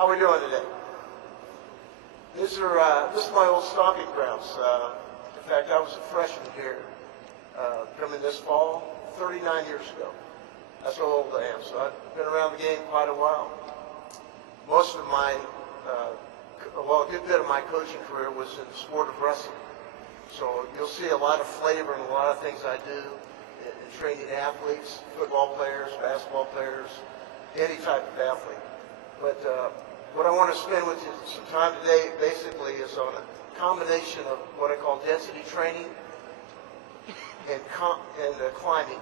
How are we doing today? This is my old stomping grounds. In fact, I was a freshman here coming this fall 39 years ago. That's how old I am. So I've been around the game quite a while. Most of my, a good bit of my coaching career was in the sport of wrestling. So you'll see a lot of flavor in a lot of things I do in training athletes, football players, basketball players, any type of athlete. But what I want to spend with you some time today basically is on a combination of what I call density training and climbing,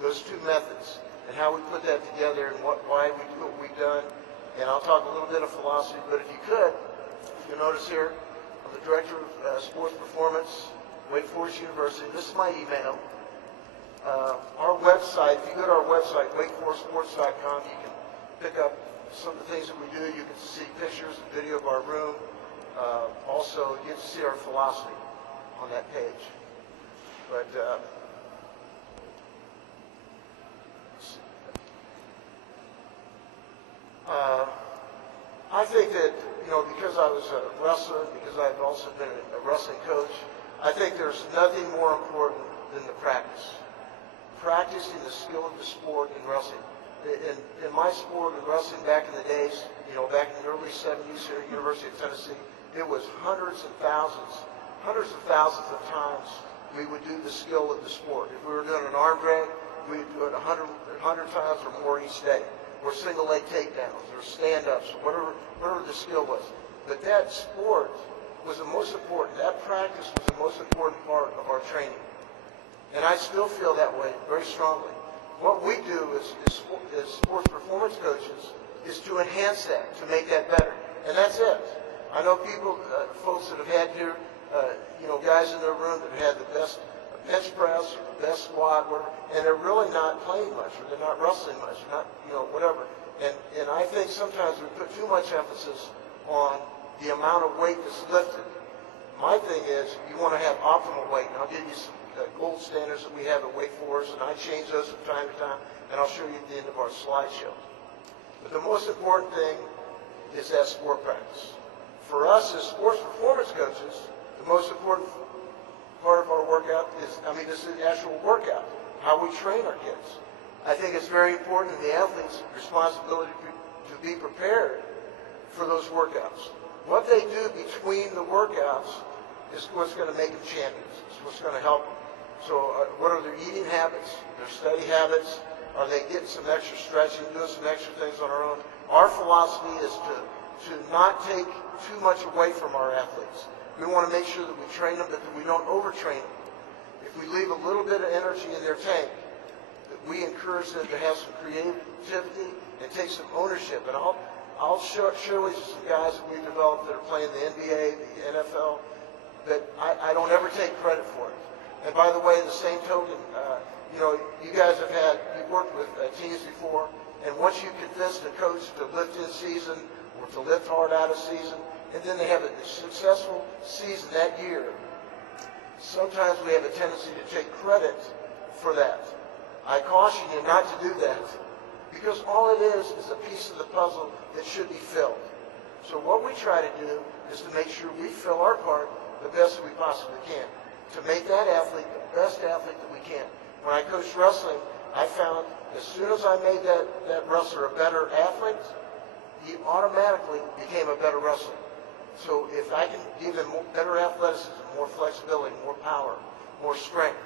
those two methods, and how we put that together and why we do what we've done. And I'll talk a little bit of philosophy, but if you could, you'll notice here, I'm the Director of Sports Performance, Wake Forest University. This is my email. Our website, if you go to our website, wakeforestsports.com, you can pick up some of the things that we do. You can see pictures and video of our room. Also, you get to see our philosophy on that page. But I think that, because I was a wrestler, because I've also been a wrestling coach, I think there's nothing more important than the practice. Practicing the skill of the sport in wrestling. In my sport in wrestling back in the days, back in the early 70s here at the University of Tennessee, it was hundreds of thousands of times we would do the skill of the sport. If we were doing an arm drag, we'd do it 100 times or more each day, or single leg takedowns, or stand-ups, or whatever the skill was. But that sport was the most important, that practice was the most important part of our training. And I still feel that way very strongly. What we do as sports performance coaches is to enhance that, to make that better. And that's it. I know people, folks that have had here, guys in their room that have had the best bench press or the best squat, and they're really not playing much, or they're not wrestling much, or not, whatever. And I think sometimes we put too much emphasis on the amount of weight that's lifted. My thing is, you want to have optimal weight. And I'll give you some gold standards that we have at Wake Forest, and I change those from time to time, and I'll show you at the end of our slideshow. But the most important thing is that sport practice. For us as sports performance coaches, the most important part of our workout is, this is the actual workout, how we train our kids. I think it's very important in the athlete's responsibility to be prepared for those workouts. What they do between the workouts is what's going to make them champions. It's what's going to help them. So what are their eating habits, their study habits? Are they getting some extra stretching, doing some extra things on our own? Our philosophy is to not take too much away from our athletes. We want to make sure that we train them, but that we don't overtrain them. If we leave a little bit of energy in their tank, that we encourage them to have some creativity and take some ownership. And I'll share with you some guys that we've developed that are playing the NBA, the NFL, that I don't ever take credit for it. And by the way, the same token, you guys you've worked with teams before, and once you convince the coach to lift in season or to lift hard out of season, and then they have a successful season that year, sometimes we have a tendency to take credit for that. I caution you not to do that, because all it is a piece of the puzzle that should be filled. So what we try to do is to make sure we fill our part the best that we possibly can, to make that athlete the best athlete that we can. When I coached wrestling, I found as soon as I made that wrestler a better athlete, he automatically became a better wrestler. So if I can give him better athleticism, more flexibility, more power, more strength,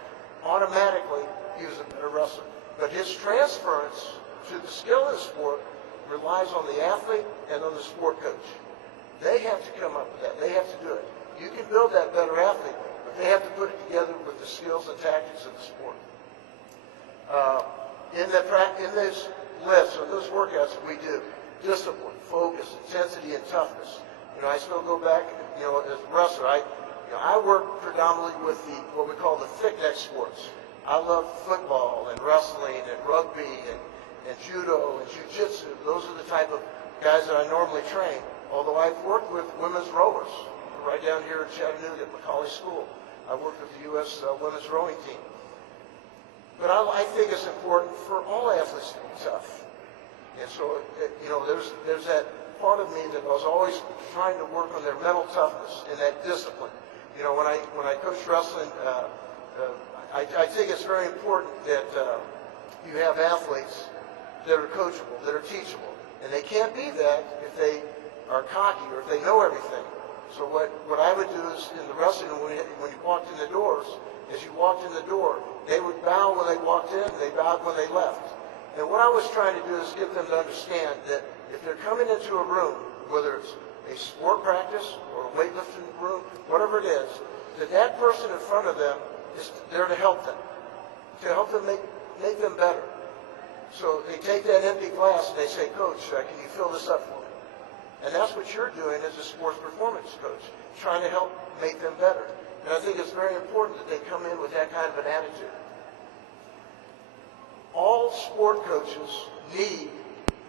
automatically he was a better wrestler. But his transference to the skill of the sport relies on the athlete and on the sport coach. They have to come up with that. They have to do it. You can build that better athlete, but they have to put it together with the skills and tactics of the sport. In this list, or those workouts that we do, discipline, focus, intensity, and toughness. I still go back, as a wrestler, I work predominantly with what we call the thick neck sports. I love football and wrestling and rugby and judo and jiu-jitsu. Those are the type of guys that I normally train, although I've worked with women's rowers right down here in Chattanooga at Macaulay School. I worked with the U.S. Women's rowing team. But I think it's important for all athletes to be tough. And so, there's that part of me that was always trying to work on their mental toughness and that discipline. You know, when I coach wrestling, I think it's very important that you have athletes that are coachable, that are teachable. And they can't be that if they are cocky or if they know everything. So what I would do is in the wrestling, when you walked in the doors, as you walked in the door, they would bow when they walked in, they bowed when they left. And what I was trying to do is get them to understand that if they're coming into a room, whether it's a sport practice or a weightlifting room, whatever it is, that person in front of them is there to help them make them better. So they take that empty glass and they say, Coach, can you fill this up for me? And that's what you're doing as a sports performance coach, trying to help make them better. And I think it's very important that they come in with that kind of an attitude. All sport coaches need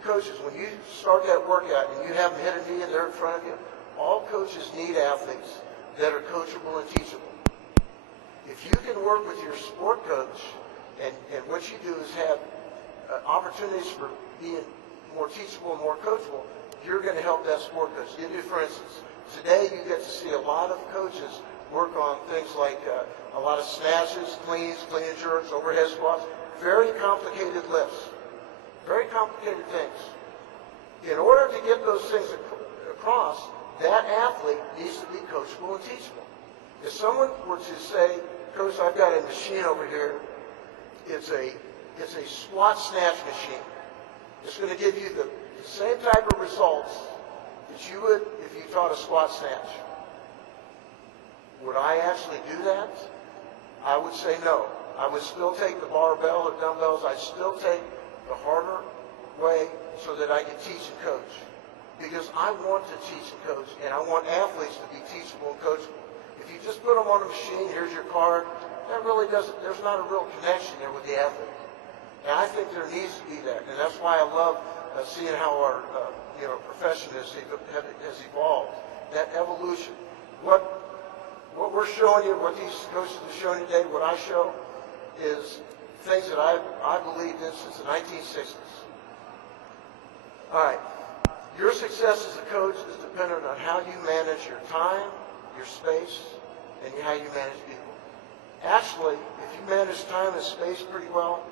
coaches. When you start that workout and you have them hit a knee and they're in front of you, all coaches need athletes that are coachable and teachable. If you can work with your sport coach, and what you do is have opportunities for being more teachable and more coachable, you're going to help that sport coach. Give you, for instance, today you get to see a lot of coaches work on things like a lot of snatches, cleans, clean and jerks, overhead squats, very complicated lifts, very complicated things. In order to get those things across, that athlete needs to be coachable and teachable. If someone were to say, Coach, I've got a machine over here, it's a squat snatch machine. It's going to give you the same type of results that you would if you taught a squat snatch. Would I actually do that? I would say no. I would still take the barbell or dumbbells. I'd still take the harder way so that I can teach and coach. Because I want to teach and coach, and I want athletes to be teachable and coachable. If you just put them on a machine, here's your card, that really doesn't, there's not a real connection there with the athlete. And I think there needs to be that. And that's why I love seeing how our profession has evolved. That evolution. What we're showing you, what these coaches are showing you today, what I show is things that I believed in since the 1960s. All right. Your success as a coach is dependent on how you manage your time, your space, and how you manage people. Actually, if you manage time and space pretty well,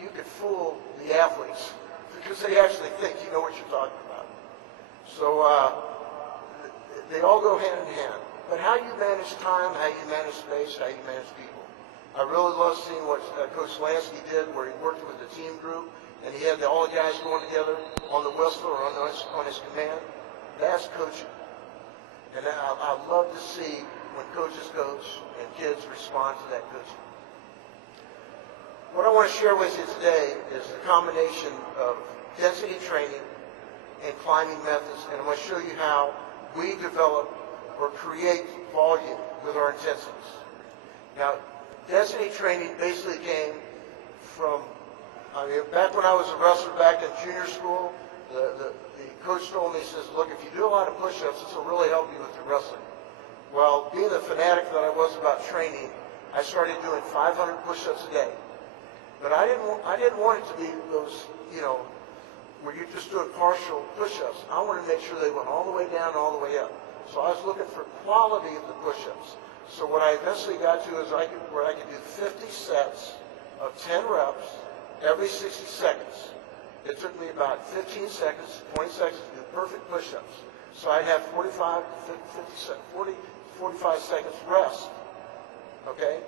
you could fool the athletes because they actually think you know what you're talking about. So they all go hand in hand. But how you manage time, how you manage space, how you manage people. I really love seeing what Coach Lansky did, where he worked with the team group, and he had all the guys going together on the whistle or on his command. That's coaching. And I love to see when coaches coach and kids respond to that coaching. What I want to share with you today is the combination of density training and climbing methods, and I'm going to show you how we develop or create volume with our intensities. Now, density training basically came from, back when I was a wrestler back in junior school, the coach told me, he says, look, if you do a lot of push-ups, this will really help you with your wrestling. Well, being the fanatic that I was about training, I started doing 500 push-ups a day. But I didn't want it to be those, where you're just doing partial push-ups. I wanted to make sure they went all the way down, all the way up. So I was looking for quality of the push-ups. So what I eventually got to is where I could do 50 sets of 10 reps every 60 seconds. It took me about 15 seconds, 20 seconds to do perfect push-ups. So I'd have 45 seconds rest, okay?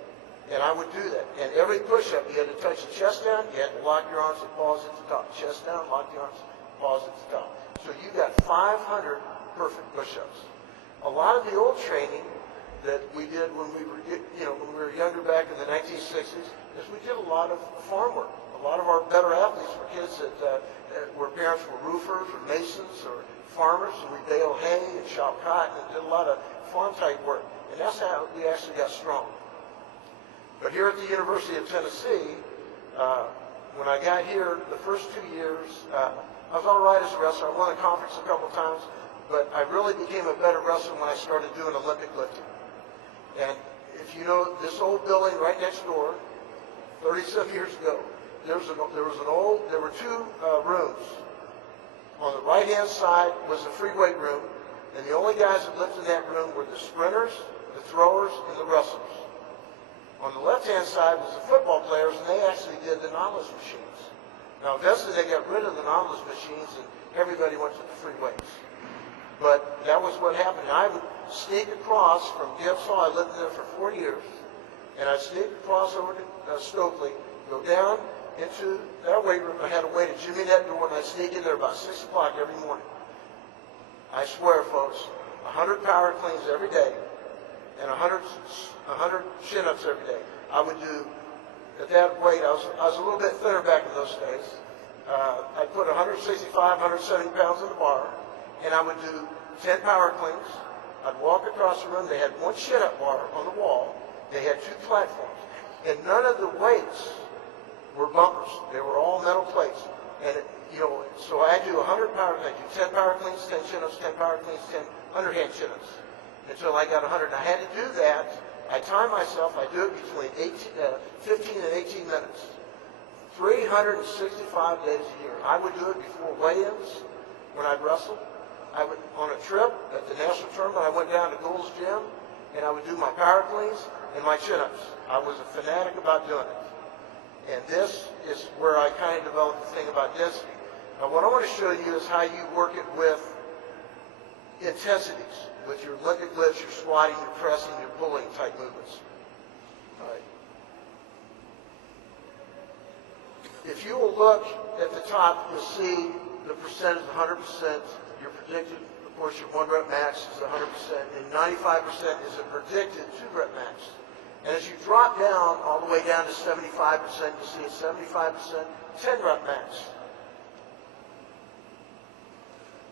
And I would do that. And every push-up, you had to touch the chest down, you had to lock your arms and paws at the top. Chest down, lock the arms, paws at the top. So you got 500 perfect push-ups. A lot of the old training that we did when we were younger back in the 1960s is we did a lot of farm work. A lot of our better athletes were kids that where parents were roofers or masons or farmers, and we baled hay and chopped cotton and did a lot of farm-type work. And that's how we actually got strong. But here at the University of Tennessee, when I got here the first 2 years, I was all right as a wrestler. I won a conference a couple times, but I really became a better wrestler when I started doing Olympic lifting. And if you know this old building right next door, 37 years ago, there were two rooms. On the right-hand side was the free weight room, and the only guys that lived in that room were the sprinters, the throwers, and the wrestlers. On the left-hand side was the football players, and they actually did the knowledge machines. Now, eventually they got rid of the knowledge machines, and everybody went to the free weights. But that was what happened. I would sneak across from Gibbs Hall. I lived there for 4 years, and I'd sneak across over to Stokely, go down into that weight room. I had to wait at Jimmy that door, and I'd sneak in there about 6 o'clock every morning. I swear, folks, 100 power cleans every day, and 100 chin-ups every day. I would do, at that weight, I was a little bit thinner back in those days. I'd put 165, 170 pounds in the bar, and I would do 10 power cleans. I'd walk across the room. They had one chin-up bar on the wall. They had 2 platforms, and none of the weights were bumpers. They were all metal plates. And, so I do 100 power cleans, I do 10 power cleans, 10 chin-ups, 10 power cleans, 10 underhand chin-ups, until I got 100. And I had to do that. I time myself. I do it between 15 and 18 minutes, 365 days a year. I would do it before weigh-ins when I'd wrestle. I would, on a trip at the national tournament, I went down to Gould's gym, and I would do my power cleans and my chin-ups. I was a fanatic about doing it. And this is where I kind of developed the thing about density. Now, what I want to show you is how you work it with intensities, with your Olympic lifts, your squatting, your pressing, your pulling type movements. All right. If you will look at the top, you'll see the percentage of 100%. Your predicted, of course, your 1 rep max is 100%, and 95% is a predicted 2 rep max. And as you drop down all the way down to 75%, you see it's 75%, 10 rep max.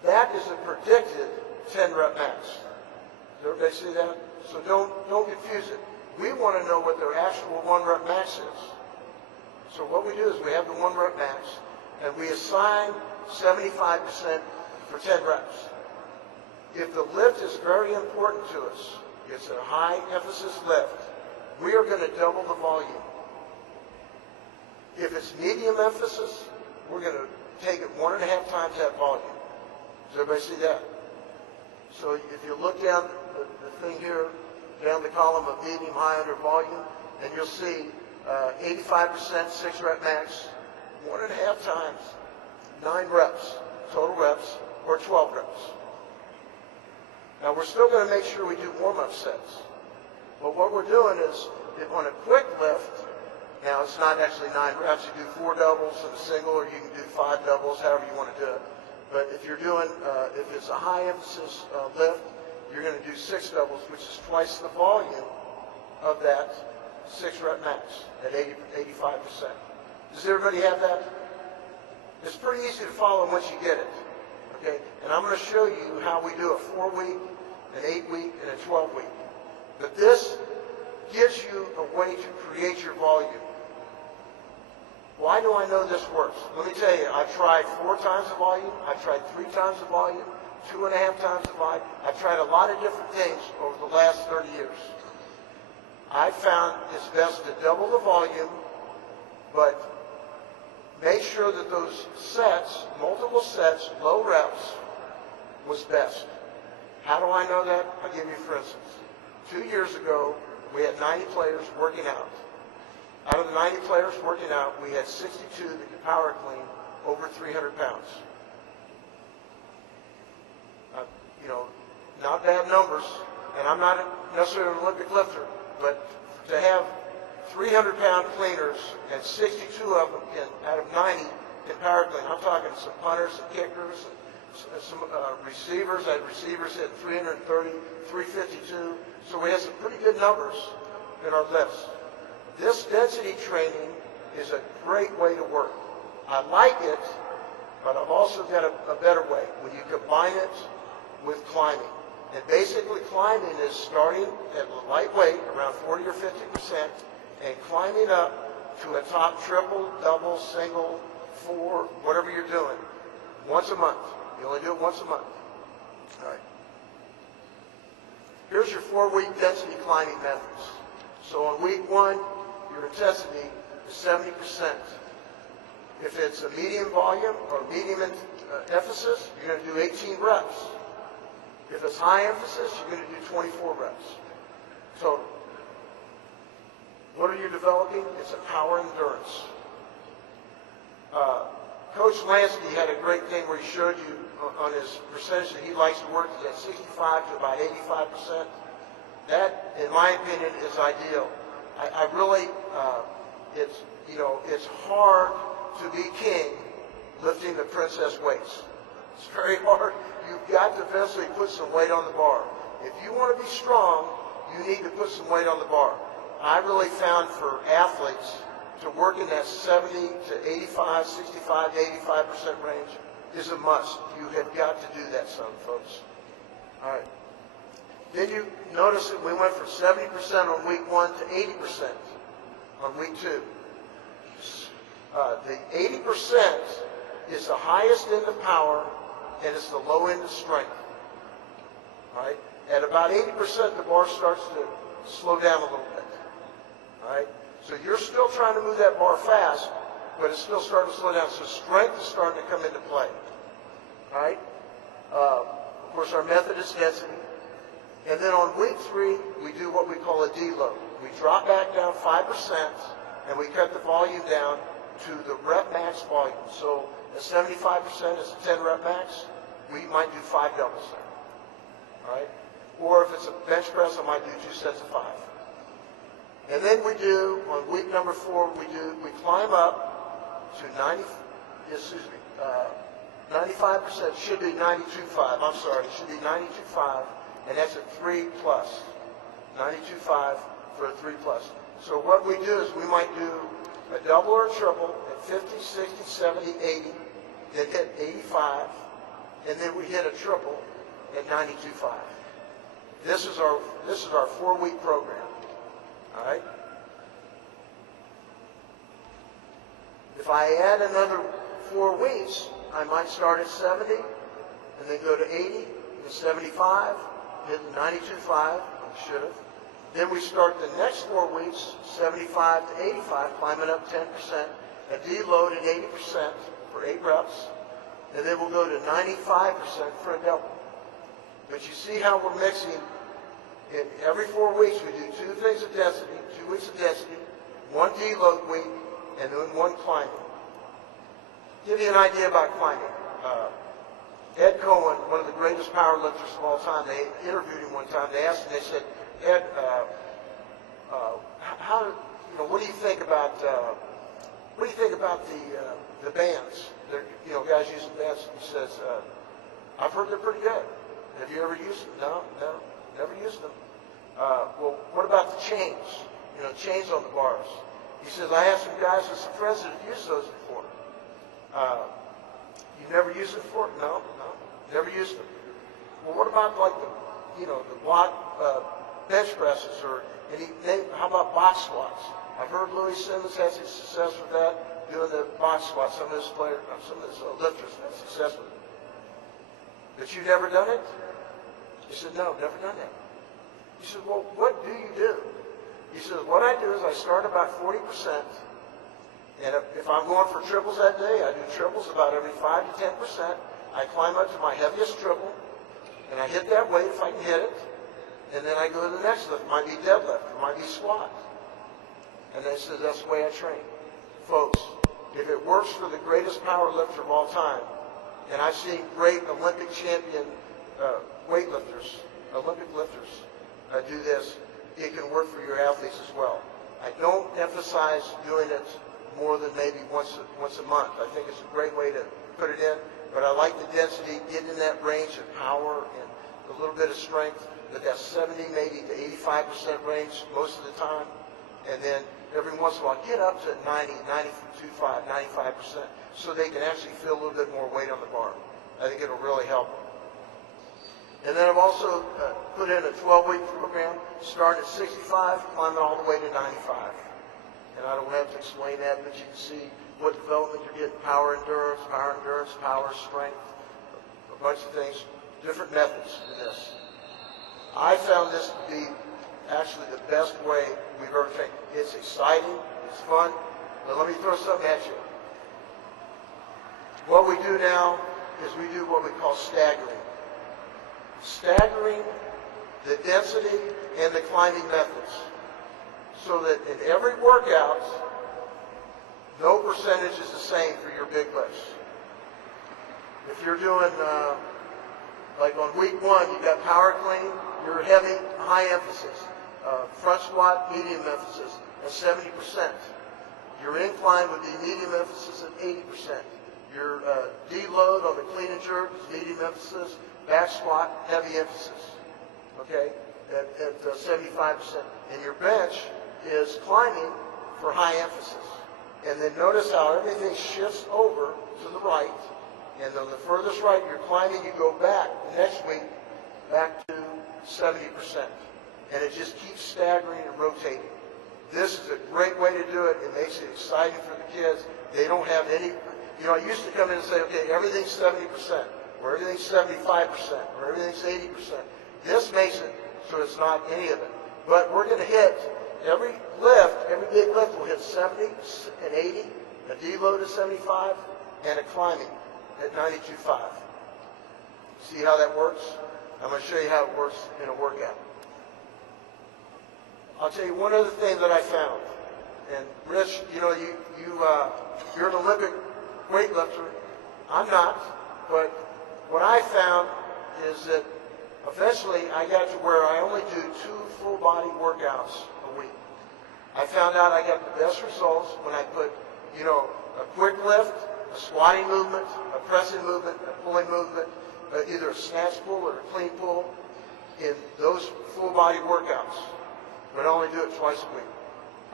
That is a predicted 10 rep max. Does everybody see that? So don't confuse it. We want to know what their actual 1 rep max is. So what we do is we have the 1 rep max, and we assign 75% for 10 reps. If the lift is very important to us, it's a high emphasis lift, we are going to double the volume. If it's medium emphasis, we're going to take it 1.5 times that volume. Does everybody see that? So if you look down the thing here, down the column of medium, high, under volume, and you'll see 85% 6 rep max, 1.5 times, 9 reps, total reps, or 12 reps. Now we're still going to make sure we do warm-up sets. But what we're doing is, if on a quick lift, now it's not actually 9 reps, you do 4 doubles and a single, or you can do 5 doubles, however you want to do it. But if you're doing, if it's a high emphasis lift, you're going to do 6 doubles, which is twice the volume of that 6 rep max at 85%. Does everybody have that? It's pretty easy to follow once you get it. Okay? And I'm going to show you how we do a 4-week, an 8-week, and a 12-week. But this gives you a way to create your volume. Why do I know this works? Let me tell you, I've tried 4 times the volume, I've tried 3 times the volume, 2.5 times the volume. I've tried a lot of different things over the last 30 years. I found it's best to double the volume, but make sure that those sets, multiple sets, low reps, was best. How do I know that? I'll give you for instance. 2 years ago, we had 90 players working out. Out of the 90 players working out, we had 62 that could power clean over 300 pounds. Not bad numbers, and I'm not necessarily an Olympic lifter, but to have 300-pound cleaners and 62 of them out of 90 can power clean. I'm talking some punters, some kickers, some receivers. I had receivers hit 330, 352. So we have some pretty good numbers in our lifts. This density training is a great way to work. I like it, but I've also got a better way when you combine it with climbing. And basically climbing is starting at a lightweight, around 40 or 50%, and climbing up to a top triple, double, single, 4, whatever you're doing, once a month. You only do it once a month. All right. Here's your 4-week density climbing methods. So on week 1, your intensity is 70%. If it's a medium volume or medium emphasis, you're going to do 18 reps. If it's high emphasis, you're going to do 24 reps. So, what are you developing? It's a power endurance. Coach Lansky had a great thing where he showed you on his percentage that he likes to work at 65 to about 85%. That, in my opinion, is ideal. I really, it's hard to be king lifting the princess weights. It's very hard. You've got to eventually put some weight on the bar. If you want to be strong, you need to put some weight on the bar. I really found for athletes to work in that 70 to 85, 65 to 85% range is a must. You have got to do that, some folks. All right. Then you notice that we went from 70% on week 1 to 80% on week 2. The 80% is the highest end of power and it's the low end of strength. All right? At about 80%, the bar starts to slow down a little bit. All right? So you're still trying to move that bar fast, but it's still starting to slow down. So strength is starting to come into play. All right? Of course, our method is density. And then on week 3, we do what we call a deload. We drop back down 5%, and we cut the volume down to the rep max volume. So at 75% is a 10 rep max. We might do 5 doubles there. All right? Or if it's a bench press, I might do 2 sets of 5. And then we do, on week number 4, we climb up to 95%, should be 92.5. I'm sorry, it should be 92.5, and that's a 3+. 92.5 for a 3+. So what we do is we might do a double or a triple at 50, 60, 70, 80, then hit 85, and then we hit a triple at 92.5. This is our 4-week program. All right? If I add another 4 weeks, I might start at 70, and then go to 80, and 75, hit 92.5, I should have. Then we start the next 4 weeks, 75 to 85, climbing up 10%, a deload at 80% for 8 reps, and then we'll go to 95% for a double. But you see how we're mixing. In every 4 weeks, we do 2 things of density, 2 weeks of density, 1 deload week, and then 1 climbing. Give you an idea about climbing. Ed Cohen, one of the greatest power lifters of all time, they interviewed him one time. They asked him, they said, Ed, what do you think about the bands? Guys using bands. He says, I've heard they're pretty good. Have you ever used them? No, never used them. Well, what about the chains? Chains on the bars. He says, I have some guys with some friends that have used those before. You've never used them before? No, never used them. Well, what about like the block bench presses how about box squats? I've heard Louis Simmons has success with that, doing the box squats. Some of his lifters have success with it. But you've never done it? He said, no, never done that. He said, well, what do you do? He said, what I do is I start about 40%, and if I'm going for triples that day, I do triples about every 5 to 10%. I climb up to my heaviest triple, and I hit that weight if I can hit it, and then I go to the next lift. It might be deadlift, it might be squat. And they said, that's the way I train. Folks, if it works for the greatest power lifter of all time, and I've seen great Olympic champion weightlifters, Olympic lifters do this, it can work for your athletes as well. I don't emphasize doing it more than maybe once a month. I think it's a great way to put it in, but I like the density, getting in that range of power and a little bit of strength, but that 70 maybe to 85% range most of the time, and then every once in a while get up to 90, 92.5, 95%, so they can actually feel a little bit more weight on the bar. I think it'll really help them. And then I've also put in a 12-week program, starting at 65, climbing all the way to 95. And I don't have to explain that, but you can see what development you're getting: power endurance, power strength, a bunch of things, different methods in this. I found this to be actually the best way we've ever taken. It's exciting, it's fun, but let me throw something at you. What we do now is we do what we call staggering. Staggering the density and the climbing methods, so that in every workout, no percentage is the same for your big lifts. If you're doing, like on week 1, you've got power clean, you're heavy, high emphasis. Front squat, medium emphasis at 70%. Your incline would be medium emphasis at 80%. Your deload on the clean and jerk is medium emphasis. Back squat, heavy emphasis. Okay, at 75%. And your bench is climbing for high emphasis. And then notice how everything shifts over to the right. And on the furthest right you're climbing, you go back the next week back to 70%. And it just keeps staggering and rotating. This is a great way to do it. It makes it exciting for the kids. They don't have any, I used to come in and say, okay, everything's 70%, or everything's 75%, or everything's 80%. This makes it so it's not any of it. But we're going to hit every lift, every big lift will hit 70 and 80, a deload at 75, and a climbing at 92.5. See how that works? I'm going to show you how it works in a workout. I'll tell you one other thing that I found. And Rich, you're an Olympic weightlifter. I'm not. But what I found is that eventually I got to where I only do 2 full body workouts a week. I found out I got the best results when I put, a quick lift, a squatting movement, a pressing movement, a pulling movement, either a snatch pull or a clean pull in those full body workouts. But I only do it twice a week.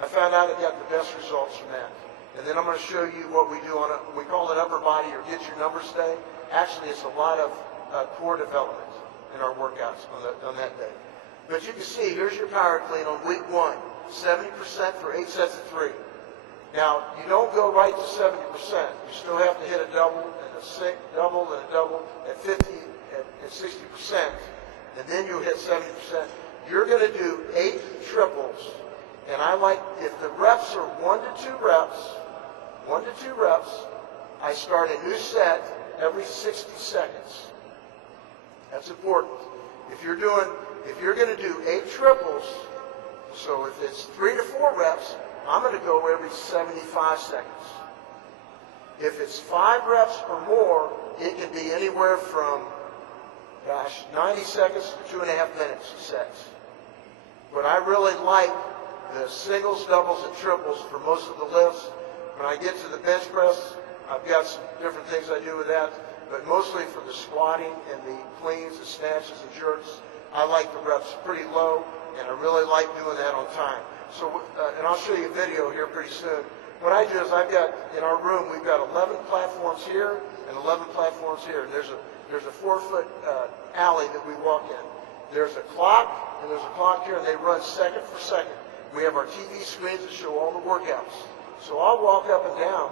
I found out I got the best results from that. And then I'm going to show you what we do we call it upper body or get your numbers day. Actually, it's a lot of core development in our workouts on that day. But you can see, here's your power clean on week 1, 70% for 8 sets of 3. Now, you don't go right to 70%. You still have to hit a double and a double and a double at 50 and 60%. And then you'll hit 70%. You're going to do 8 triples. And I like, if the reps are 1 to 2 reps, I start a new set every 60 seconds. That's important. If you're going to do 8 triples, so if it's 3 to 4 reps, I'm going to go every 75 seconds. If it's 5 reps or more, it can be anywhere from, 90 seconds to 2.5 minutes sets. But I really like the singles, doubles, and triples for most of the lifts. When I get to the bench press, I've got some different things I do with that, but mostly for the squatting and the cleans, the snatches, and jerks, I like the reps pretty low, and I really like doing that on time. So, and I'll show you a video here pretty soon. What I do is I've got, in our room, we've got 11 platforms here and 11 platforms here. And there's a 4-foot alley that we walk in. There's a clock, and there's a clock here, and they run second for second. We have our TV screens that show all the workouts. So I'll walk up and down,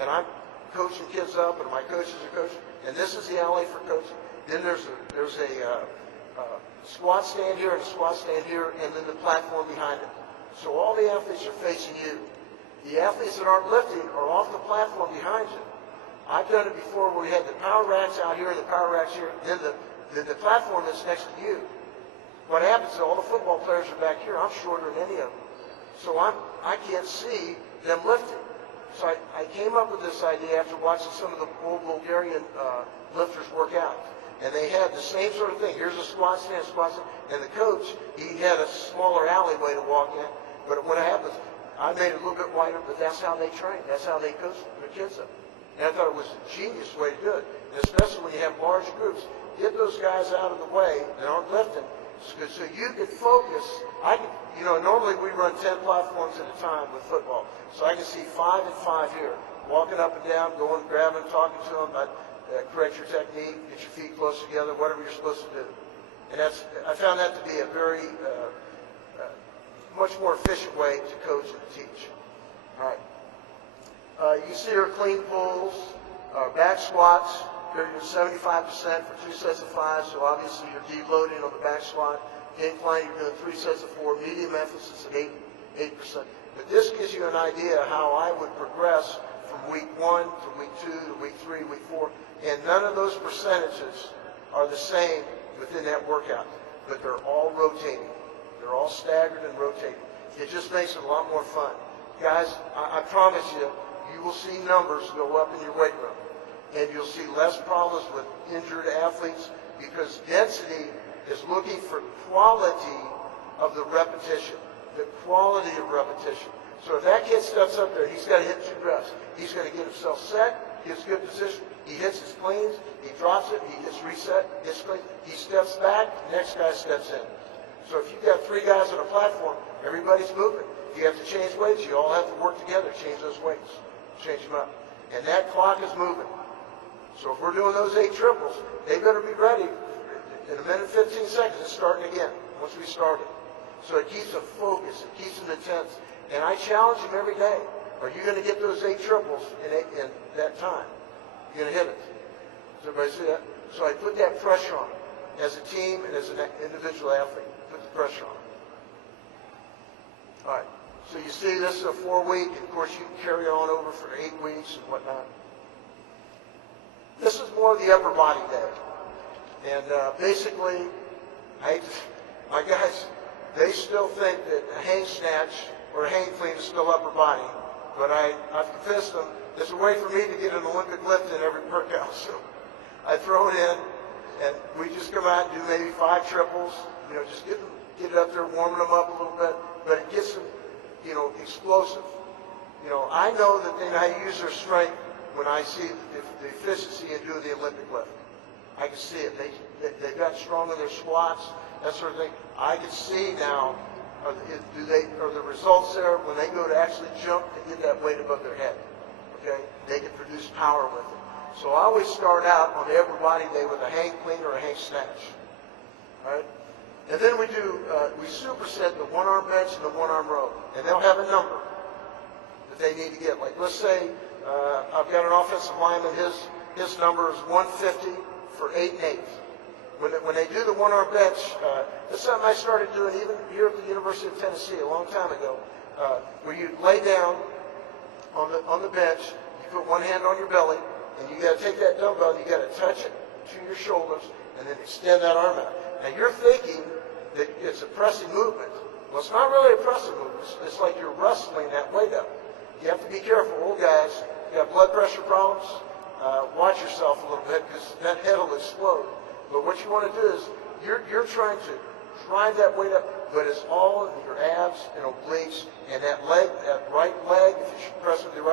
and I'm coaching kids up, and my coaches are coaching, and this is the alley for coaching. Then there's a squat stand here and a squat stand here, and then the platform behind it. So all the athletes are facing you. The athletes that aren't lifting are off the platform behind you. I've done it before where we had the power racks out here and the power racks here, then the platform that's next to you. What happens is all the football players are back here. I'm shorter than any of them. So I can't see them lifting. So I came up with this idea after watching some of the old Bulgarian lifters work out. And they had the same sort of thing. Here's a squat stand, and the coach, he had a smaller alleyway to walk in. But what happens, I made it a little bit wider, but that's how they train. That's how they coach their kids up. And I thought it was a genius way to do it. And especially when you have large groups, get those guys out of the way that aren't lifting, so you can focus. Normally we run 10 platforms at a time with football. So I can see 5 and 5 here, walking up and down, going, grabbing, talking to them about correct your technique, get your feet close together, whatever you're supposed to do. And I found that to be a very much more efficient way to coach and to teach. All right. You see our clean pulls, our back squats. You're 75% for 2 sets of 5, so obviously you're deloading on the back squat. Incline, you're doing 3 sets of 4, medium emphasis at 8%. But this gives you an idea how I would progress from week week 1 to week 2 to week 3, week 4, and none of those percentages are the same within that workout, but they're all rotating. They're all staggered and rotating. It just makes it a lot more fun. Guys, I promise you, you will see numbers go up in your weight room, and you'll see less problems with injured athletes because density is looking for quality of the repetition, the quality of repetition. So if that kid steps up there, he's got to hit 2 reps. He's going to get himself set, gets good position, he hits his cleans, he drops it, he gets reset, gets clean, he steps back, next guy steps in. So if you've got 3 guys on a platform, everybody's moving. If you have to change weights, you all have to work together, change those weights, change them up. And that clock is moving. So if we're doing those 8 triples, they better be ready. In a minute and 15 seconds, it's starting again, once we started. So it keeps them focused, it keeps them intense. And I challenge them every day. Are you going to get those 8 triples in that time? You're going to hit it. Does everybody see that? So I put that pressure on them as a team and as an individual athlete. Put the pressure on them. All right. So you see this is a 4-week. And of course, you can carry on over for 8 weeks and whatnot. This is more of the upper body day. And basically, my guys, they still think that a hang snatch or a hang clean is still upper body. But I've convinced them there's a way for me to get an Olympic lift in every workout. So I throw it in, and we just come out and do maybe 5 triples. You know, just get it up there, warming them up a little bit. But it gets them, you know, explosive. You know, I know that they know how to use their strength when I see the efficiency in doing the Olympic lift. I can see it. They got strong in their squats, that sort of thing. I can see now, are the results there when they go to actually jump and get that weight above their head. Okay? They can produce power with it. So I always start out on the upper body day with a hang clean or a hang snatch. All right? And then we superset the 1-arm bench and the 1-arm row. And they'll have a number that they need to get. Like, let's say I've got an offensive lineman, his number is 150 for 8 and 8. When they do the 1-arm bench, that's something I started doing even here at the University of Tennessee a long time ago, where you lay down on the bench, you put one hand on your belly, and you got to take that dumbbell and you got to touch it to your shoulders, and then extend that arm out. Now you're thinking that it's a pressing movement. Well, it's not really a pressing movement. It's like you're wrestling that weight up. You have to be careful, old guys. You got blood pressure problems. Watch yourself a little bit because that head will explode. But what you want to do is you're trying to drive that weight up, but it's all in your abs and obliques and that leg, that right leg. If you press with your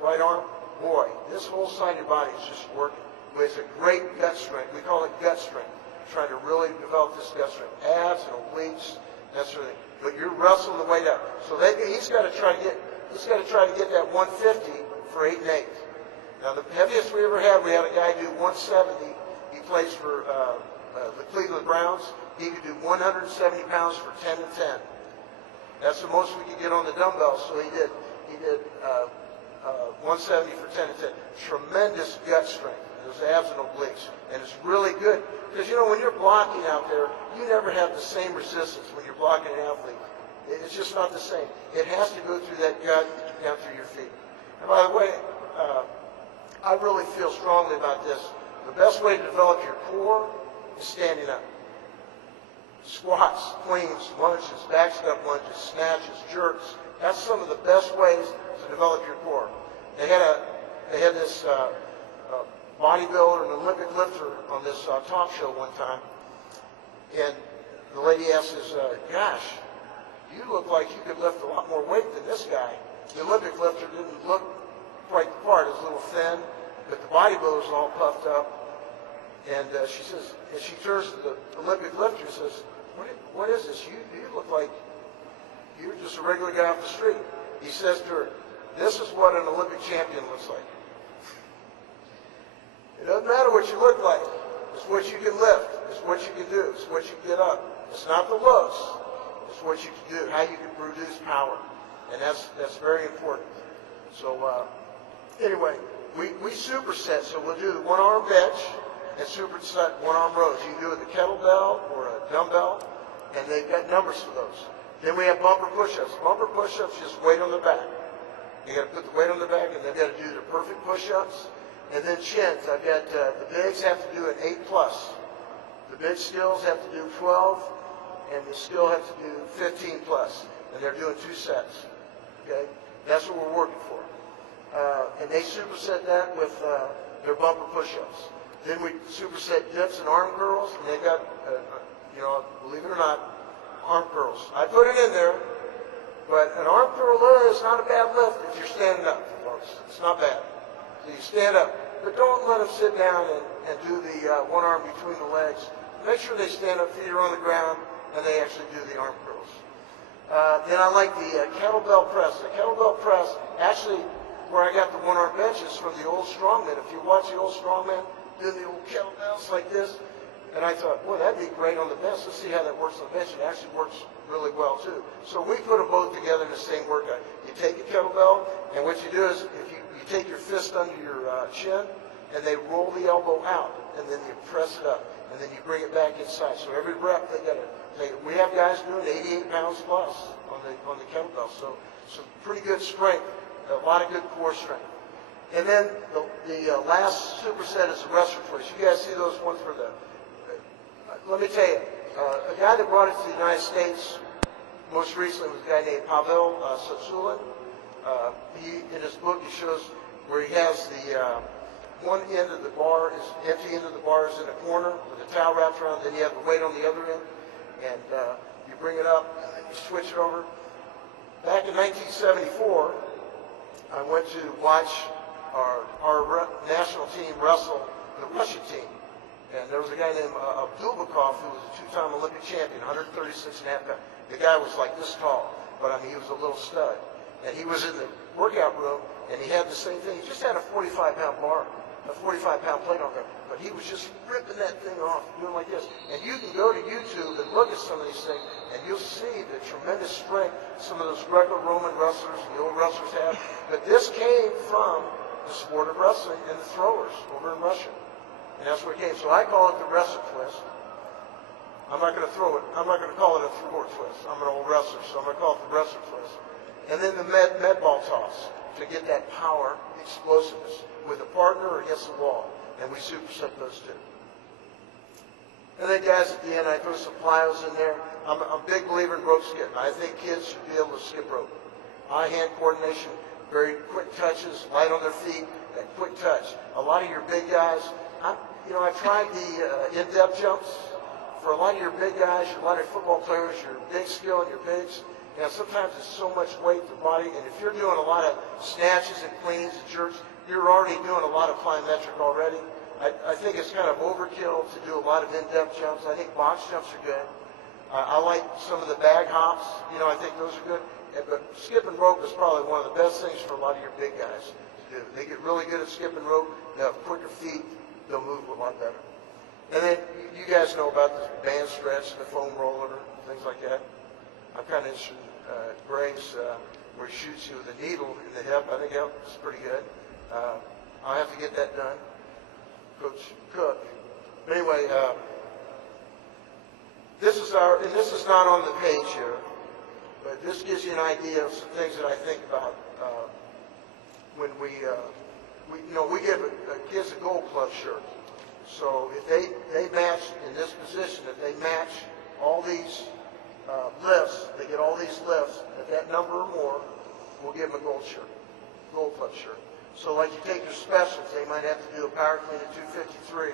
right arm, boy, this whole side of your body is just working. It's a great gut strength. We call it gut strength. Trying to really develop this gut strength, abs and obliques, that sort of thing. But you're wrestling the weight up. So he's got to try to get that 150 for 8 and 8. Now the heaviest we ever had, we had a guy do 170. He plays for the Cleveland Browns. He could do 170 pounds for 10 and 10. That's the most we could get on the dumbbells. So he did 170 for 10 and 10. Tremendous gut strength, those abs and obliques, and it's really good because you know when you're blocking out there, you never have the same resistance when you're blocking an athlete. It's just not the same. It has to go through that gut down through your feet. And by the way, I really feel strongly about this. The best way to develop your core is standing up. Squats, cleans, lunges, back step lunges, snatches, jerks. That's some of the best ways to develop your core. They had this bodybuilder and Olympic lifter on this talk show one time, and the lady asked us, gosh, you look like you could lift a lot more weight than this guy. The Olympic lifter didn't look quite the part. He was a little thin, but the bodybuilder was all puffed up. And she says, and she turns to the Olympic lifter and says, what is this? You look like you're just a regular guy off the street. He says to her, this is what an Olympic champion looks like. It doesn't matter what you look like. It's what you can lift. It's what you can do. It's what you can get up. It's not the looks. It's what you can do, how you can produce power. And that's very important. So anyway, we superset. So we'll do the 1-arm bench and superset 1-arm rows. You can do it with a kettlebell or a dumbbell, and they've got numbers for those. Then we have bumper push-ups. Bumper push-ups, just weight on the back. They got to put the weight on their back, and they've got to do their perfect push-ups. And then chins. I've got the bigs have to do an 8+. The big skills have to do 12, and the skill have to do 15+. And they're doing 2 sets. Okay, that's what we're working for. And they superset that with their bumper push-ups. Then we superset dips and arm curls, and they got, believe it or not, arm curls. I put it in there, but an arm curl is not a bad lift if you're standing up, folks. It's not bad. So you stand up, but don't let them sit down and do the one arm between the legs. Make sure they stand up, feet are on the ground, and they actually do the arm curls. Then I like the kettlebell press. The kettlebell press, actually, where I got the one-arm benches from the old strongman. If you watch the old strongman, doing the old kettlebells like this, and I thought, boy, that'd be great on the bench. Let's see how that works on the bench. It actually works really well, too. So we put them both together in the same workout. You take a kettlebell, and what you do is if you take your fist under your chin, and they roll the elbow out, and then you press it up, and then you bring it back inside. So every rep, we have guys doing 88 pounds plus on the kettlebell. So pretty good strength, a lot of good core strength. And then the last superset is the wrestler twist. You guys see those ones for the, let me tell you, a guy that brought it to the United States most recently was a guy named Pavel Satsulin. In his book, he shows where he has the one end of the bar, is empty end of the bar is in a corner with a towel wrapped around, then you have the weight on the other end, and you bring it up, and then you switch it over. Back in 1974, I went to watch our national team wrestle the Russian team. And there was a guy named Abdulbakov who was a 2-time Olympic champion, 136.5 pounds. The guy was like this tall, but I mean, he was a little stud. And he was in the workout room, and he had the same thing. He just had a 45-pound bar, a 45-pound plate on there. But he was just ripping that thing off, doing like this. And you can go to YouTube and look at some of these things, and you'll see the tremendous strength some of those Greco-Roman wrestlers, the old wrestlers have. But this came from the sport of wrestling and the throwers over in Russia. And that's where it came. So I call it the wrestler twist. I'm not going to throw it. I'm not going to call it a thrower twist. I'm an old wrestler, so I'm going to call it the wrestler twist. And then the med ball toss to get that power, explosiveness with a partner or against the wall. And we superset those two. And then guys, at the end, I throw some plyos in there. I'm a big believer in rope skipping. I think kids should be able to skip rope. Eye-hand coordination, very quick touches, light on their feet, that quick touch. A lot of your big guys, I tried the in-depth jumps. For a lot of your big guys, a lot of football players, your big skill and your bigs, sometimes it's so much weight to the body, and if you're doing a lot of snatches and cleans and jerks, you're already doing a lot of plyometric already. I think it's kind of overkill to do a lot of in-depth jumps. I think box jumps are good. I like some of the bag hops. I think those are good. But skipping rope is probably one of the best things for a lot of your big guys to do. They get really good at skipping rope. They have quicker feet. They'll move a lot better. And then you guys know about the band stretch, the foam roller, things like that. I'm kind of interested in Greg's, where he shoots you with a needle in the hip. I think that's pretty good. I'll have to get that done. Coach Cook. But anyway, this is not on the page here, but this gives you an idea of some things that I think about when we give kids a Gold Club shirt. So if they match in this position, if they match all these lifts, they get all these lifts at that number or more, we'll give them a Gold Club shirt. So like you take your specials, they might have to do a power clean at 253.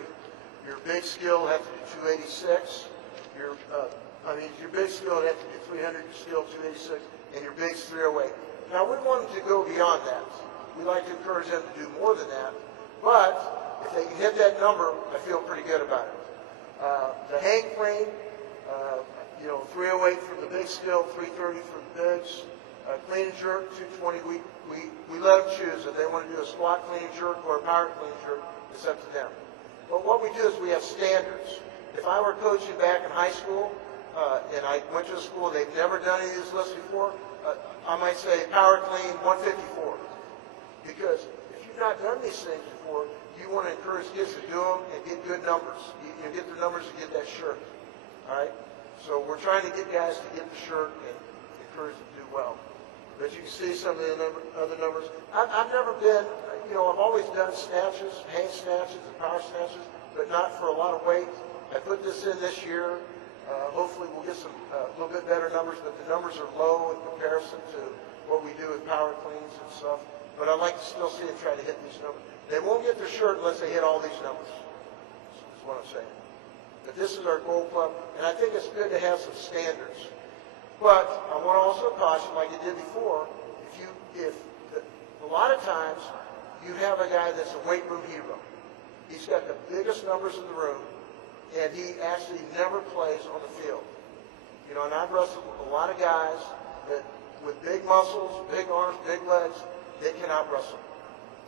Your big skill have to do 286. Your big skill would have to do 300, your skill 286, and your big's 308. Now we want them to go beyond that. We like to encourage them to do more than that, but if they can hit that number, I feel pretty good about it. The hang clean, 308 for the big skill, 330 for the bigs. Clean and jerk, 220. We let them choose if they want to do a squat clean and jerk or a power clean and jerk. It's up to them. But what we do is we have standards. If I were coaching back in high school and I went to a school and they've never done any of these lifts before, I might say power clean 154. Because if you've not done these things before, you want to encourage kids to do them and get good numbers. You get the numbers to get that shirt. All right? So we're trying to get guys to get the shirt and encourage them to do well. But you can see some of the other numbers. I've never been, I've always done snatches, hang snatches, and power snatches, but not for a lot of weight. I put this in this year. Hopefully we'll get some a little bit better numbers, but the numbers are low in comparison to what we do with power cleans and stuff. But I'd like to still see them try to hit these numbers. They won't get their shirt unless they hit all these numbers. That's what I'm saying. But this is our goal club, and I think it's good to have some standards. But I want to also caution, like I did before, a lot of times you have a guy that's a weight room hero. He's got the biggest numbers in the room, and he actually never plays on the field. And I've wrestled with a lot of guys that with big muscles, big arms, big legs, they cannot wrestle.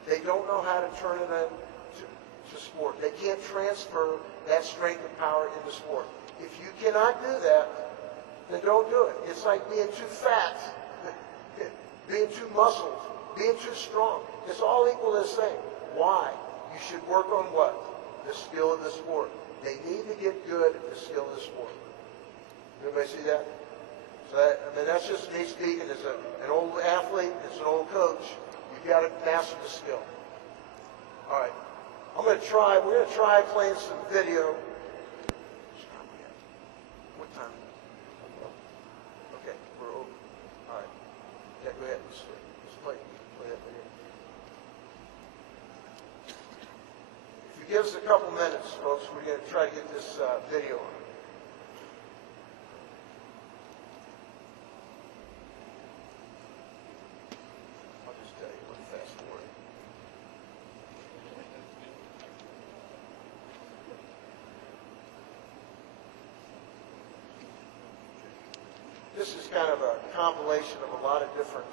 They don't know how to turn it into sport. They can't transfer that strength and power into sport. If you cannot do that, then don't do it. It's like being too fat, being too muscled, being too strong. It's all equal to the same. Why? You should work on what? The skill of the sport. They need to get good at the skill of the sport. Everybody see that? So that's just me speaking as an old athlete, as an old coach. You've got to master the skill. All right. We're going to try playing some video. What time? Okay, we're over. All right. Yeah, go ahead. Let's play that video. If you give us a couple minutes, folks, we're going to try to get this video on. I'll just tell you what fast forward. This is kind of a compilation of a lot of different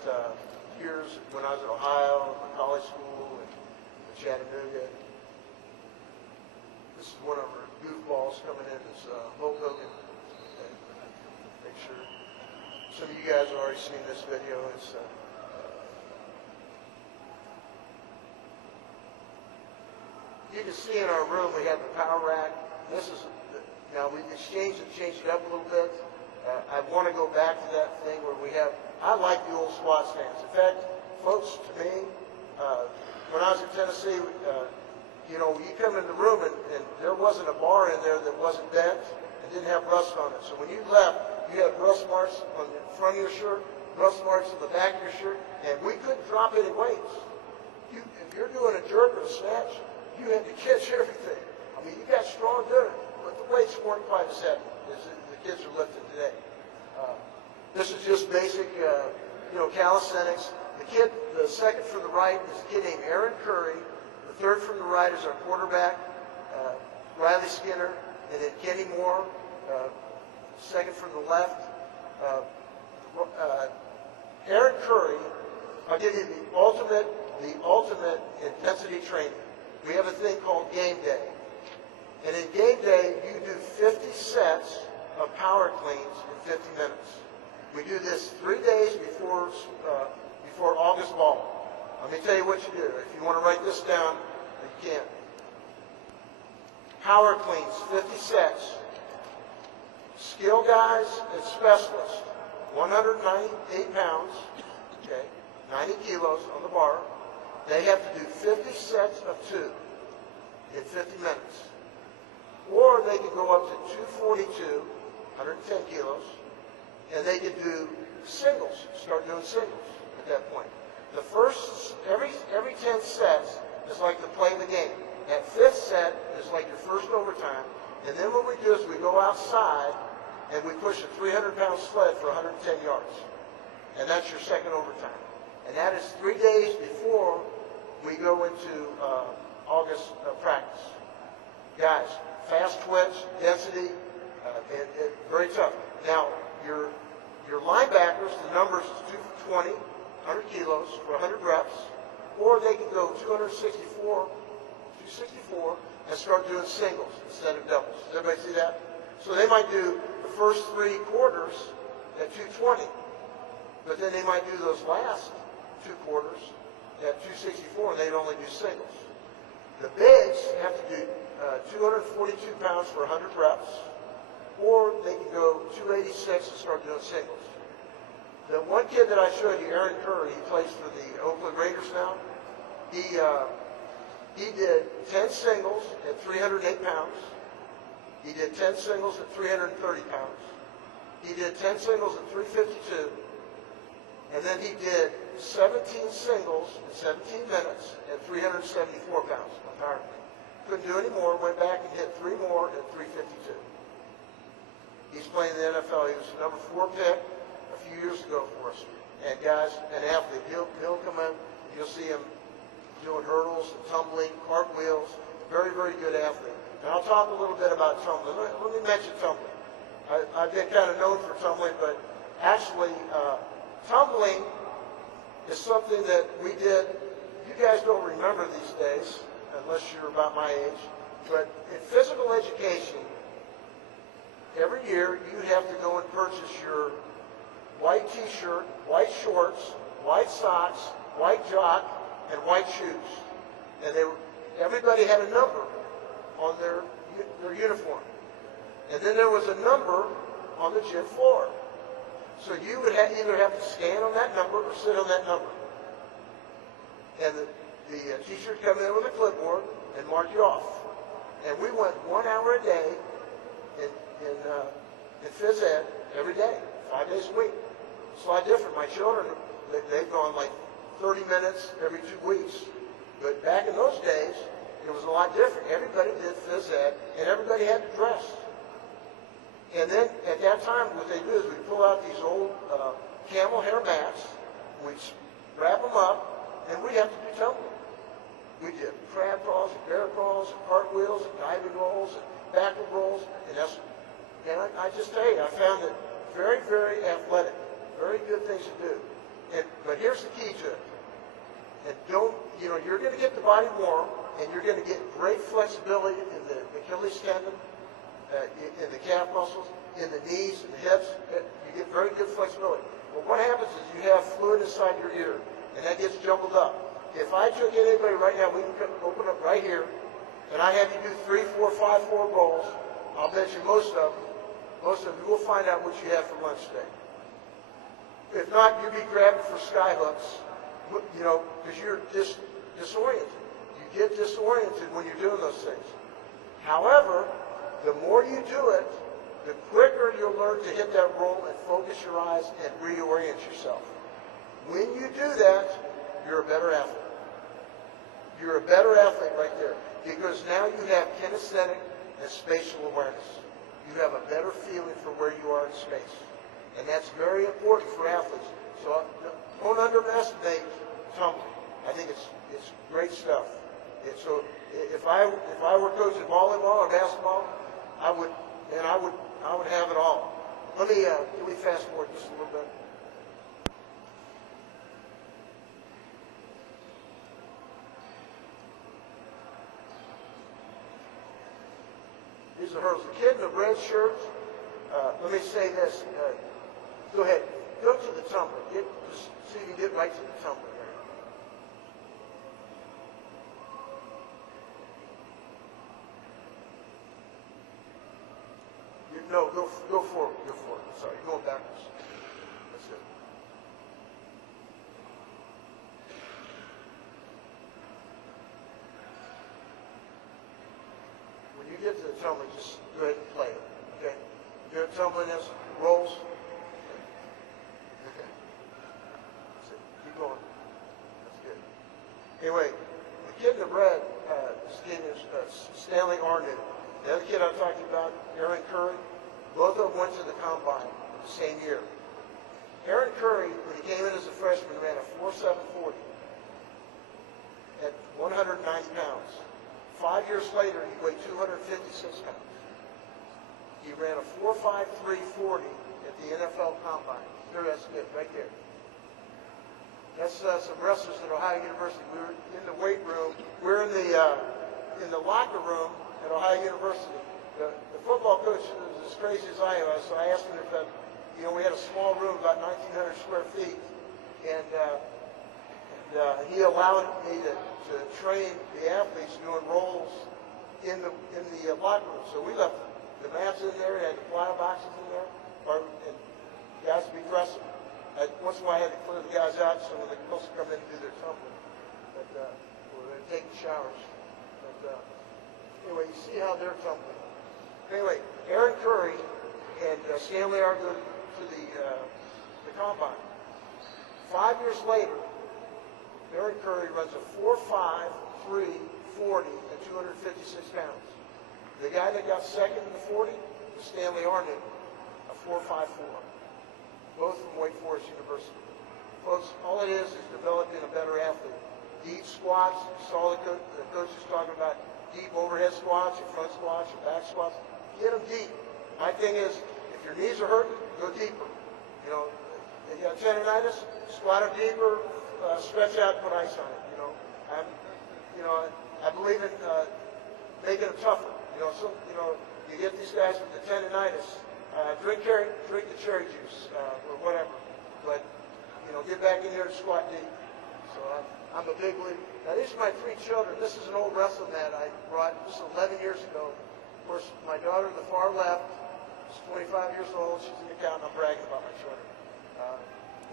years when I was at Ohio, my college school, and Chattanooga. This is one of our goofballs coming in as Hulk Hogan. Make sure some of you guys have already seen this video. You can see in our room we have the power rack. Now we've changed it up a little bit. I want to go back to that thing where I like the old squat stands. In fact, folks, to me, when I was in Tennessee, you come in the room and there wasn't a bar in there that wasn't bent and didn't have rust on it. So when you left, you had rust marks on the front of your shirt, rust marks on the back of your shirt, and we couldn't drop any weights. If you're doing a jerk or a snatch, you had to catch everything. I mean, you got strong doing it, but the weights weren't quite as heavy as the kids are lifting today. This is just basic, calisthenics. The second from the right is a kid named Aaron Curry. The third from the right is our quarterback, Riley Skinner, and then Kenny Moore. Second from the left, Aaron Curry. I'll give you the ultimate intensity training. We have a thing called game day. And in game day, you do 50 sets of power cleans in 50 minutes. We do this 3 days before August ball. Let me tell you what you do. If you want to write this down, you can. Power cleans, 50 sets. Skill guys and specialists, 198 pounds, okay, 90 kilos on the bar. They have to do 50 sets of 2 in 50 minutes. Or they can go up to 242, 110 kilos, and they can do singles, start doing singles at that point. The first, every 10 sets is like the play of the game. That 5th set is like your first overtime. And then what we do is we go outside and we push a 300-pound sled for 110 yards. And that's your second overtime. And that is 3 days before we go into August practice. Guys, fast twitch, density, and very tough. Now, your linebackers, the numbers is 220, 100 kilos for 100 reps, or they can go 264, and start doing singles instead of doubles. Does everybody see that? So they might do the first 3 quarters at 220, but then they might do those last 2 quarters at 264, and they'd only do singles. The bigs have to do 242 pounds for 100 reps, or they can go 286 and start doing singles. The one kid that I showed you, Aaron Curry, he plays for the Oakland Raiders now. He did 10 singles at 308 pounds. He did 10 singles at 330 pounds. He did 10 singles at 352. And then he did 17 singles in 17 minutes at 374 pounds. Couldn't do any more. Went back and hit 3 more at 352. He's playing in the NFL. He was the number 4 pick a few years ago for us. And guys, an athlete. He'll come in. You'll see him doing hurdles and tumbling, cartwheels. Very, very good athlete. And I'll talk a little bit about tumbling. Let me mention tumbling. I've been kind of known for tumbling, but actually, tumbling is something that we did. You guys don't remember these days, unless you're about my age. But in physical education, every year you have to go and purchase your white t-shirt, white shorts, white socks, white jock, and white shoes. And everybody had a number on their uniform. And then there was a number on the gym floor. So you would either have to stand on that number or sit on that number. And the teacher would come in with a clipboard and mark you off. And we went 1 hour a day in phys ed every day, 5 days a week. It's a lot different. My children, they've gone like 30 minutes every 2 weeks. But back in those days, it was a lot different. Everybody did phys ed, and everybody had to dress. And then at that time, what they do is we pull out these old camel hair mats, we'd wrap them up, and we'd have to do tumbling. We did crab crawls, and bear crawls, and cartwheels, and diving rolls, and backward rolls, and I just tell you, I found it very, very athletic, very good things to do. But here's the key to it. And you're going to get the body warm, and you're going to get great flexibility in the Achilles tendon, in the calf muscles, in the knees and the hips. You get very good flexibility. But what happens is you have fluid inside your ear, and that gets jumbled up. If I took anybody right now, we can open up right here, and I have you do 3, 4, 5, 4 rolls, I'll bet you most of you will find out what you have for lunch today. If not, you'll be grabbing for sky hooks, because you're disoriented. You get disoriented when you're doing those things. However, the more you do it, the quicker you'll learn to hit that roll and focus your eyes and reorient yourself. When you do that, you're a better athlete. You're a better athlete right there, because now you have kinesthetic and spatial awareness. You have a better feeling for where you are in space. And that's very important for athletes. So don't underestimate tumbling. I think it's great stuff. So if I were coaching volleyball or basketball, I would have it all. Can we fast forward just a little bit? These are hurdles. The kid in the red shirt, let me say this. Go ahead. Go to the tumbler. Just see if you get right to the tumbler. No, go forward. Go forward. Sorry, you're going backwards. That's it. When you get to the tumbling, just go ahead and play it. Okay? You know what tumbling is? Rolls. Okay. That's it. Keep going. That's good. Anyway, the kid in the red, this kid is Stanley Arnott. The other kid I talked about, Aaron Curry, both of them went to the combine the same year. Aaron Curry, when he came in as a freshman, ran a 4.740 at 190 pounds. 5 years later, he weighed 256 pounds. He ran a 4.5340 at the NFL combine. There, that's good, right there. That's some wrestlers at Ohio University. We were in the weight room. We're in the locker room at Ohio University. The football coach was as crazy as I was, so I asked him if we had a small room, about 1,900 square feet, and he allowed me to train the athletes doing rolls in the locker room. So we left the mats in there, had the plyo boxes in there, and guys would be dressing. Once in a while I had to clear the guys out so when the girls come in and do their tumbling. But or they're taking showers. But anyway, you see how they're tumbling. Anyway, Aaron Curry and Stanley are going to the combine. 5 years later, Aaron Curry runs a 4.5, 3, 40, and 256 pounds. The guy that got second in the 40 was Stanley Arnott, a 4.54. Both from Wake Forest University. Folks, all it is developing a better athlete. Deep squats, you saw the coach was talking about deep overhead squats, your front squats, your back squats. Get them deep. My thing is, if your knees are hurting, go deeper. You know, if you got tendonitis, squat them deeper, stretch out, put ice on it. I believe in making them tougher. You get these guys with the tendonitis, drink the cherry juice or whatever. But get back in here and squat deep. So I'm a big believer. Now these are my 3 children. This is an old wrestling mat I brought. This is 11 years ago. Of course, my daughter on the far left is 25 years old. She's in the count. I'm bragging about my children.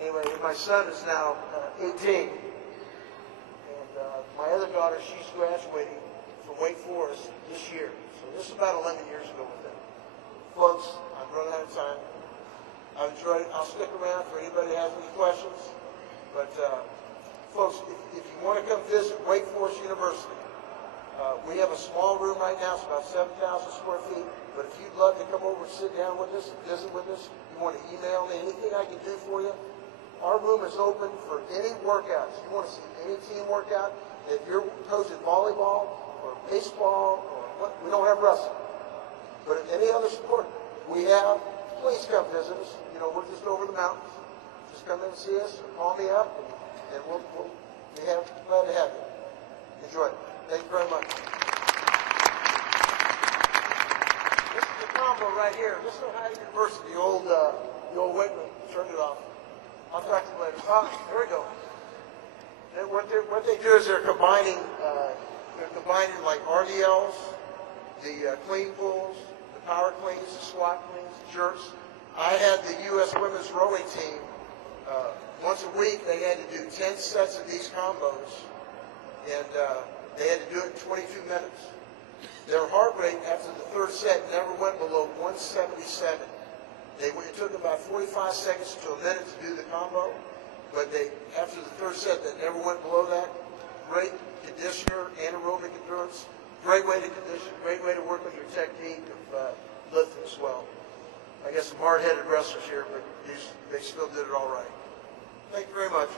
Anyway, my son is now 18. And my other daughter, she's graduating from Wake Forest this year. So this is about 11 years ago with them. Folks, I've run out of time. I've enjoyed it. I'll stick around for anybody that has any questions. But, folks, if you want to come visit Wake Forest University, we have a small room right now. It's about 7,000 square feet. But if you'd love to come over and sit down with us and visit with us, you want to email me anything I can do for you, our room is open for any workouts. You want to see any team workout, if you're coaching volleyball or baseball or what, we don't have wrestling. But if any other sport we have, please come visit us. We're just over the mountains. Just come in and see us, or call me up, and we'll be glad to have you. Enjoy it. Thank you very much. This is the combo right here. This is Ohio University, the old weight room. Turned it off. I'll talk to you later. There we go. And what they do is they're combining like RDLs, the clean pulls, the power cleans, the squat cleans, the jerks. I had the U.S. women's rowing team. Once a week, they had to do 10 sets of these combos, and they had to do it in 22 minutes. Their heart rate after the third set never went below 177. It took about 45 seconds to a minute to do the combo, but after the third set, they never went below that. Great conditioner, anaerobic endurance, great way to condition, great way to work on your technique of lifting as well. I guess some hard-headed wrestlers here, but they still did it all right. Thank you very much.